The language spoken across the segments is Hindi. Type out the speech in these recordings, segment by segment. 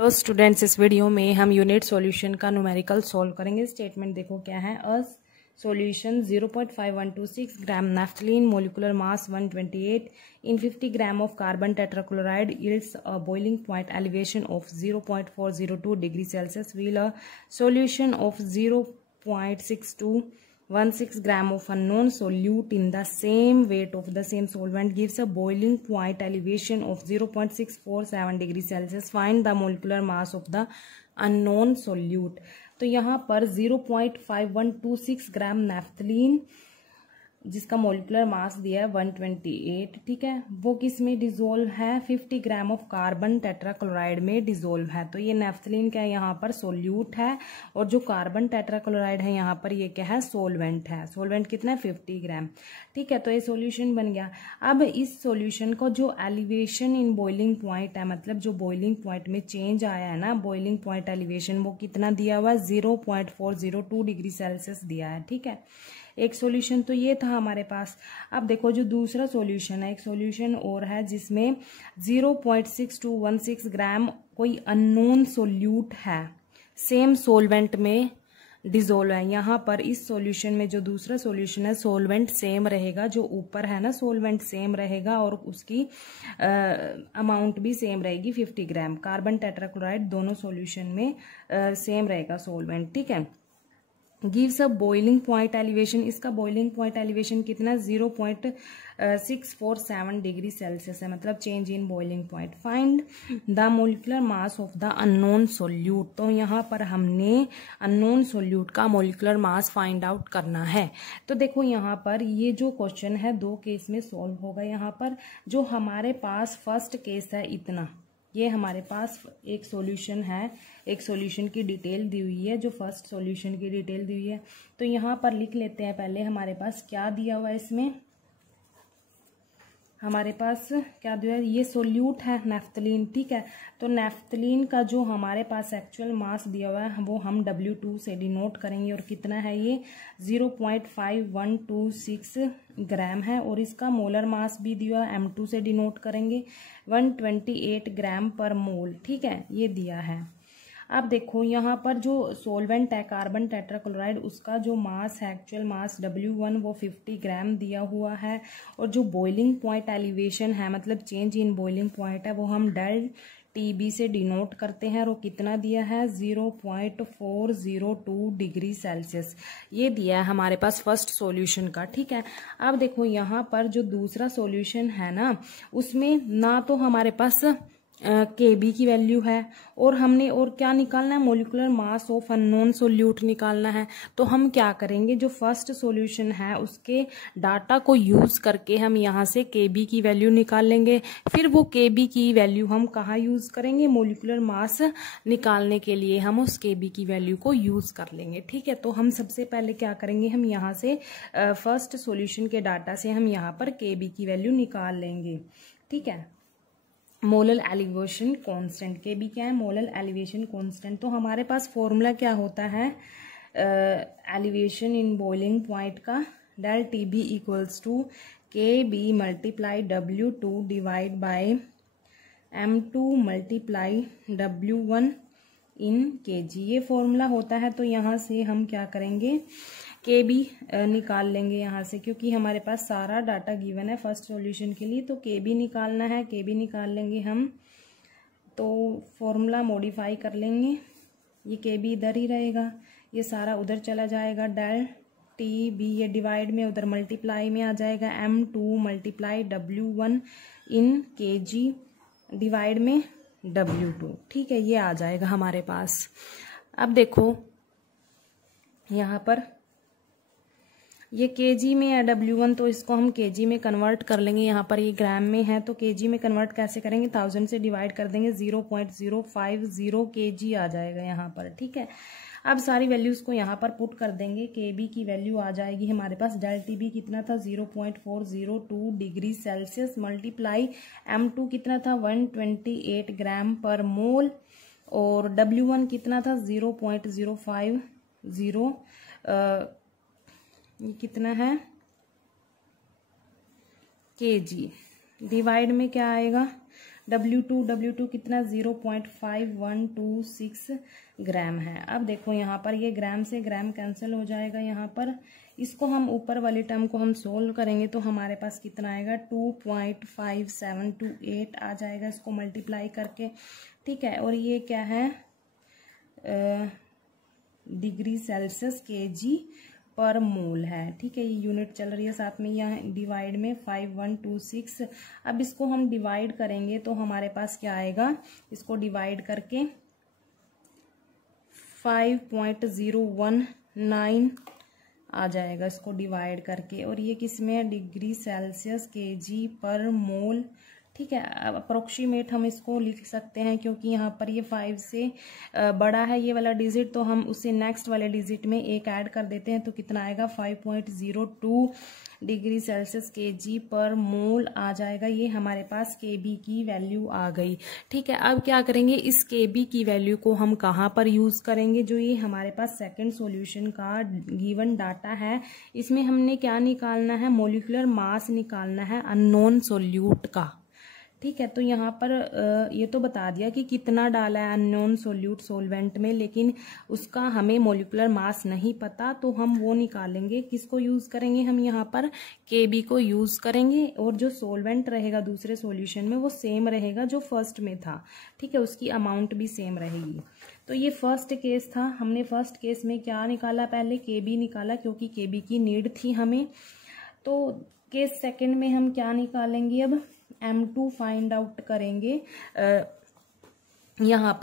तो स्टूडेंट्स, इस वीडियो में हम यूनिट सॉल्यूशन का न्यूमेरिकल सॉल्व करेंगे। स्टेटमेंट देखो क्या है। A solution 0.5126 gram naphthalene, molecular mass 128 in 50 gram of carbon tetrachloride yields a boiling point elevation of 0.402 degree Celsius, while a solution of 0.6216 gram of unknown solute in the same weight of the same solvent gives a boiling point elevation of 0.647 degree Celsius. Find the molecular mass of the unknown solute. तो यहाँ पर 0.5126 ग्राम नैफ्थलीन जिसका मोलिकुलर मास दिया है 128, ठीक है, वो किस में डिजोल्व है? 50 ग्राम ऑफ कार्बन टेट्राक्लोराइड में डिजोल्व है। तो ये नैफ्थलीन क्या है? यहाँ पर सोल्यूट है, और जो कार्बन टेट्राक्लोराइड है यहाँ पर ये क्या है? सोलवेंट है। सोलवेंट कितना है? 50 ग्राम, ठीक है। तो ये सॉल्यूशन बन गया। अब इस सॉल्यूशन को जो एलिवेशन इन बॉइलिंग पॉइंट है, मतलब जो बॉइलिंग पॉइंट में चेंज आया है ना, बॉइलिंग पॉइंट एलिवेशन, वो कितना दिया हुआ है? 0.402 डिग्री सेल्सियस दिया है, ठीक है। एक सॉल्यूशन तो ये था हमारे पास। अब देखो जो दूसरा सॉल्यूशन है, एक सॉल्यूशन और है जिसमें 0.6216 ग्राम कोई अननोन सोल्यूट है, सेम सोलवेंट में डिजोल्व है। यहाँ पर इस सॉल्यूशन में जो दूसरा सॉल्यूशन है, सोलवेंट सेम रहेगा, जो ऊपर है ना सोलवेंट सेम रहेगा, और उसकी अमाउंट भी सेम रहेगी 50 ग्राम। कार्बन टेट्राक्लोराइड दोनों सॉल्यूशन में सेम रहेगा सोलवेंट, ठीक है। Gives a boiling point elevation, इसका बॉइलिंग पॉइंट एलिवेशन कितना? 0.647 डिग्री सेल्सियस है, मतलब change in boiling point. Find the molecular mass of the unknown solute. तो यहाँ पर हमने अननोन सोल्यूट का मोलिकुलर मास फाइंड आउट करना है। तो देखो यहाँ पर ये जो क्वेश्चन है दो केस में सॉल्व होगा। यहाँ पर जो हमारे पास फर्स्ट केस है इतना, ये हमारे पास एक सॉल्यूशन है, एक सॉल्यूशन की डिटेल दी हुई है, जो फर्स्ट सॉल्यूशन की डिटेल दी हुई है। तो यहाँ पर लिख लेते हैं पहले हमारे पास क्या दिया हुआ है। इसमें हमारे पास क्या दिया है? ये सोल्यूट है नैफ्थलीन, ठीक है। तो नैफ्थलीन का जो हमारे पास एक्चुअल मास दिया हुआ है वो हम W2 से डिनोट करेंगे, और कितना है ये? 0.5126 ग्राम है। और इसका मोलर मास भी दिया है, M2 से डिनोट करेंगे, 128 ग्राम पर मोल, ठीक है, ये दिया है। अब देखो यहाँ पर जो सोलवेंट है कार्बन टेट्राक्लोराइड, उसका जो मास है, एक्चुअल मास W1, वो 50 ग्राम दिया हुआ है। और जो बॉइलिंग पॉइंट एलिवेशन है, मतलब चेंज इन बॉइलिंग पॉइंट है, वो हम डेल TB से डिनोट करते हैं, और वो कितना दिया है? 0.402 डिग्री सेल्सियस, ये दिया है हमारे पास फर्स्ट सॉल्यूशन का, ठीक है। अब देखो यहाँ पर जो दूसरा सॉल्यूशन है ना, उसमें ना तो हमारे पास KB की वैल्यू है, और हमने और क्या निकालना है? Molecular mass of unknown solute निकालना है। तो हम क्या करेंगे, जो फर्स्ट सॉल्यूशन है उसके डाटा को यूज करके हम यहाँ से KB की वैल्यू निकाल लेंगे। फिर वो KB की वैल्यू हम कहाँ यूज करेंगे? मोलिकुलर मास निकालने के लिए हम उस KB की वैल्यू को यूज कर लेंगे, ठीक है। तो हम सबसे पहले क्या करेंगे, हम यहाँ से फर्स्ट सॉल्यूशन के डाटा से हम यहाँ पर KB की वैल्यू निकाल लेंगे, ठीक है। मोलर एलिवेशन कांस्टेंट, KB क्या है? Molar elevation constant. तो हमारे पास फॉर्मूला क्या होता है एलिवेशन इन बॉइलिंग पॉइंट का? Del TB equals to KB multiply W2 divide by M2 multiply W1 in kg, ये फॉर्मूला होता है। तो यहाँ से हम क्या करेंगे, KB निकाल लेंगे यहाँ से, क्योंकि हमारे पास सारा डाटा गिवन है फर्स्ट सॉल्यूशन के लिए। तो KB निकालना है, KB निकाल लेंगे हम। तो फॉर्मूला मॉडिफाई कर लेंगे, ये KB इधर ही रहेगा, ये सारा उधर चला जाएगा, डेल TB ये डिवाइड में उधर मल्टीप्लाई में आ जाएगा, M2 multiply W1 in kg divide में W2, ठीक है, ये आ जाएगा हमारे पास। अब देखो यहाँ पर ये kg में है W1, तो इसको हम kg में कन्वर्ट कर लेंगे। यहाँ पर ये ग्राम में है, तो kg में कन्वर्ट कैसे करेंगे? 1000 से डिवाइड कर देंगे, 0.050 kg आ जाएगा यहाँ पर, ठीक है। अब सारी वैल्यूज को यहाँ पर पुट कर देंगे। KB की वैल्यू आ जाएगी हमारे पास, डेल TB कितना था? 0.402 डिग्री सेल्सियस, मल्टीप्लाई M2 कितना था? 128 ग्राम पर मोल, और W1 कितना था? 0.050, ये कितना है? kg डिवाइड में क्या आएगा? W2 कितना 0.5126 ग्राम है। अब देखो यहाँ पर ये ग्राम से ग्राम कैंसिल हो जाएगा। यहाँ पर इसको हम ऊपर वाली टर्म को हम सोल्व करेंगे तो हमारे पास कितना आएगा 2.5728 आ जाएगा इसको मल्टीप्लाई करके, ठीक है। और ये क्या है डिग्री सेल्सियस केजी पर मोल है, ठीक है। ये यूनिट चल रही है साथ में यहाँ डिवाइड में 5126। अब इसको हम डिवाइड करेंगे तो हमारे पास क्या आएगा, इसको डिवाइड करके 5.019 आ जाएगा इसको डिवाइड करके। और ये किस में है, डिग्री सेल्सियस केजी पर मोल, ठीक है। अब अप्रोक्सीमेट हम इसको लिख सकते हैं क्योंकि यहाँ पर ये 5 से बड़ा है ये वाला डिजिट, तो हम उसे नेक्स्ट वाले डिजिट में एक ऐड कर देते हैं तो कितना आएगा 5.02 डिग्री सेल्सियस केजी पर मोल आ जाएगा। ये हमारे पास केबी की वैल्यू आ गई, ठीक है। अब क्या करेंगे, इस केबी की वैल्यू को हम कहाँ पर यूज करेंगे, जो ये हमारे पास सेकंड सॉल्यूशन का गिवन डाटा है इसमें हमने क्या निकालना है, मॉलिक्यूलर मास निकालना है अननोन सोल्यूट का, ठीक है। तो यहाँ पर ये तो बता दिया कि कितना डाला है अननोन सोल्यूट सोलवेंट में, लेकिन उसका हमें मॉलिक्यूलर मास नहीं पता, तो हम वो निकालेंगे। किसको यूज करेंगे, हम यहाँ पर केबी को यूज करेंगे। और जो सोलवेंट रहेगा दूसरे सॉल्यूशन में वो सेम रहेगा जो फर्स्ट में था, ठीक है, उसकी अमाउंट भी सेम रहेगी। तो ये फर्स्ट केस था, हमने फर्स्ट केस में क्या निकाला, पहले केबी निकाला क्योंकि केबी की नीड थी हमें। तो केस सेकंड में हम क्या निकालेंगे, अब M2 फाइंड आउट करेंगे। यहाँ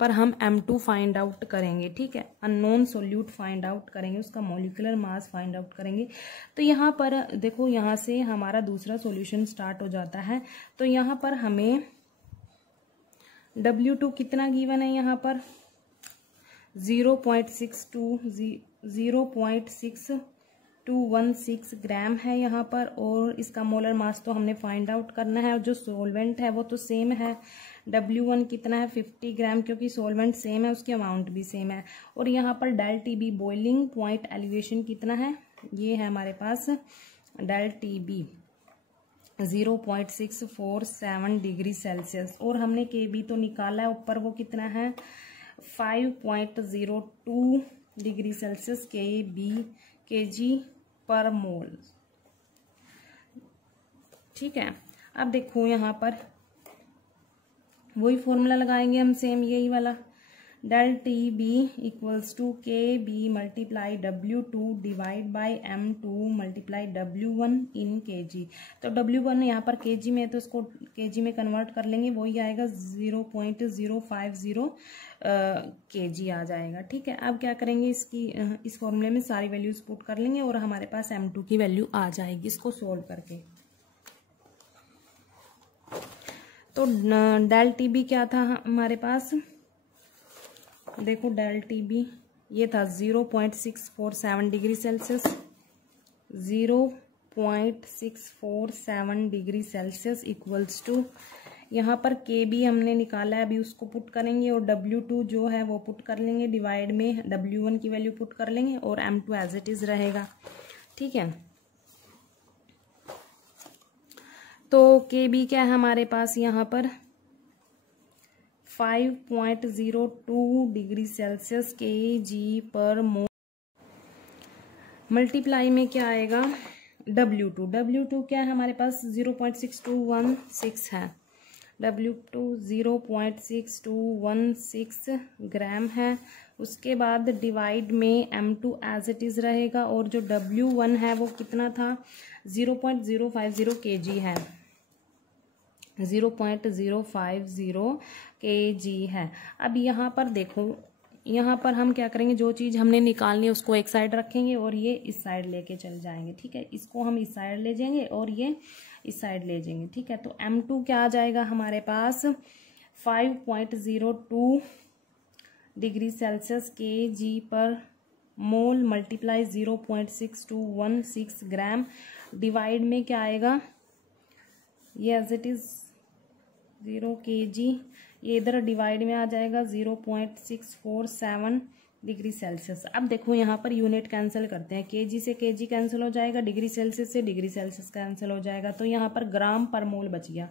पर हम M2 फाइंड आउट करेंगे, ठीक है, अननोन सोल्यूट फाइंड आउट करेंगे, उसका मॉलिक्यूलर मास फाइंड आउट करेंगे। तो यहाँ पर देखो, यहाँ से हमारा दूसरा सॉल्यूशन स्टार्ट हो जाता है। तो यहाँ पर हमें W2 कितना गिवन है, यहाँ पर 0.6216 ग्राम है यहाँ पर। और इसका मोलर मास तो हमने फाइंड आउट करना है, और जो सोलवेंट है वो तो सेम है। W1 कितना है 50 ग्राम, क्योंकि सोलवेंट सेम है उसकी अमाउंट भी सेम है। और यहाँ पर del TB boiling point elevation कितना है, ये है हमारे पास डेल TB 0.647 डिग्री सेल्सियस। और हमने KB तो निकाला है ऊपर, वो कितना है 5.02 डिग्री सेल्सियस केजी पर मोल, ठीक है। अब देखो यहाँ पर वही फॉर्मूला लगाएंगे हम, सेम यही वाला, del TB equals to KB multiply W2 divide by M2 multiply W1 in KG। तो W1 यहाँ पर KG में है तो इसको KG में कन्वर्ट कर लेंगे, वही आएगा 0.050 KG आ जाएगा, ठीक है। अब क्या करेंगे, इस फॉर्मूले में सारी वैल्यूज पुट कर लेंगे और हमारे पास M2 की वैल्यू आ जाएगी इसको सोल्व करके। तो डेल TB क्या था हमारे पास, देखो डेल TB ये था 0.647 degree Celsius, 0.647 degree Celsius equals to, यहाँ पर KB हमने निकाला है, अभी उसको पुट करेंगे। और W2 जो है वो पुट कर लेंगे, डिवाइड में W1 की वैल्यू पुट कर लेंगे, और M2 एज इट इज रहेगा, ठीक है। तो KB क्या है हमारे पास यहाँ पर 5.02 डिग्री सेल्सियस KG पर मोल, मल्टीप्लाई में क्या आएगा W2 क्या है हमारे पास 0.6216 है, W2 0.6216 ग्राम है। उसके बाद डिवाइड में M2 एज इट इज रहेगा, और जो W1 है वो कितना था 0.050 kg है, 0.050 kg है। अब यहाँ पर देखो, यहाँ पर हम क्या करेंगे, जो चीज़ हमने निकालनी है उसको एक साइड रखेंगे और ये इस साइड लेके चल जाएंगे, ठीक है। इसको हम इस साइड ले जाएंगे और ये इस साइड ले जाएंगे, ठीक है। तो M2 क्या आ जाएगा हमारे पास 5.02 डिग्री सेल्सियस KG पर मोल मल्टीप्लाई 0.6216 ग्राम, डिवाइड में क्या आएगा, ये एज इट इज 0 kg, ये इधर डिवाइड में आ जाएगा 0.647 डिग्री सेल्सियस। अब देखो यहाँ पर यूनिट कैंसिल करते हैं, KG से KG कैंसिल हो जाएगा, डिग्री सेल्सियस से डिग्री सेल्सियस कैंसिल हो जाएगा, तो यहाँ पर ग्राम पर मोल बच गया।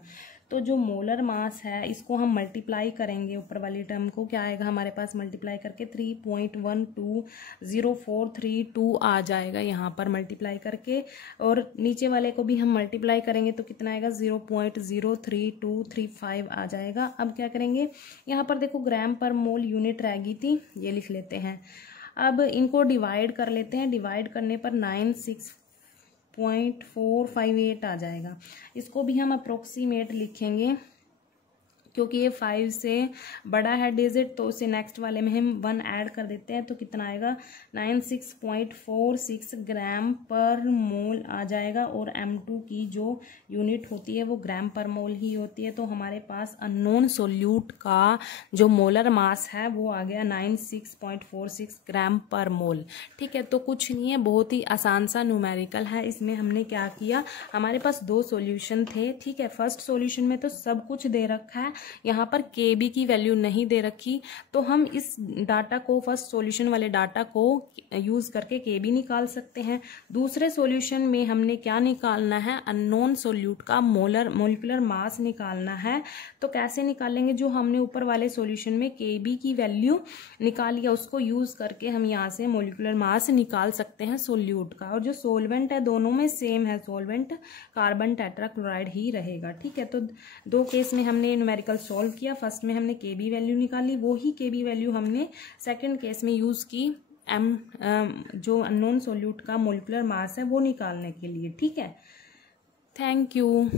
तो जो मोलर मास है इसको हम मल्टीप्लाई करेंगे, ऊपर वाली टर्म को क्या आएगा हमारे पास मल्टीप्लाई करके 3.1204332 आ जाएगा यहाँ पर मल्टीप्लाई करके, और नीचे वाले को भी हम मल्टीप्लाई करेंगे तो कितना आएगा 0.03235 आ जाएगा। अब क्या करेंगे, यहाँ पर देखो ग्राम पर मोल यूनिट रह गई थी, ये लिख लेते हैं। अब इनको डिवाइड कर लेते हैं, डिवाइड करने पर 96.458 आ जाएगा। इसको भी हम अप्रोक्सीमेट लिखेंगे क्योंकि ये 5 से बड़ा है डिजिट, तो उसे नेक्स्ट वाले में हम 1 ऐड कर देते हैं तो कितना आएगा 96.46 ग्राम पर मोल आ जाएगा। और M2 की जो यूनिट होती है वो ग्राम पर मोल ही होती है। तो हमारे पास अननोन सोल्यूट का जो मोलर मास है वो आ गया 96.46 ग्राम पर मोल। ठीक है, तो कुछ नहीं है, बहुत ही आसान सा न्यूमेरिकल है। इसमें हमने क्या किया, हमारे पास 2 सॉल्यूशन थे। ठीक है, फर्स्ट सॉल्यूशन में तो सब कुछ दे रखा है, यहाँ पर KB की वैल्यू नहीं दे रखी, तो हम इस डाटा को, फर्स्ट सॉल्यूशन वाले डाटा को यूज करके KB निकाल सकते हैं। दूसरे सॉल्यूशन में हमने क्या निकालना है, अननोन सोल्यूट का मोलिकुलर मास निकालना है। तो कैसे निकालेंगे, जो हमने ऊपर वाले सॉल्यूशन में KB की वैल्यू निकाली है उसको यूज करके हम यहाँ से मोलिकुलर मास निकाल सकते हैं सोल्यूट का। और जो सोलवेंट है दोनों में सेम है, सोलवेंट कार्बन टेट्राक्लोराइड ही रहेगा। ठीक है, तो 2 केस में हमने न्यूमेरिकल सॉल्व किया। फर्स्ट में हमने KB वैल्यू निकाली, वो ही KB वैल्यू हमने सेकंड केस में यूज की जो अननोन सोल्यूट का मोलिकुलर मास है वो निकालने के लिए। ठीक है, थैंक यू।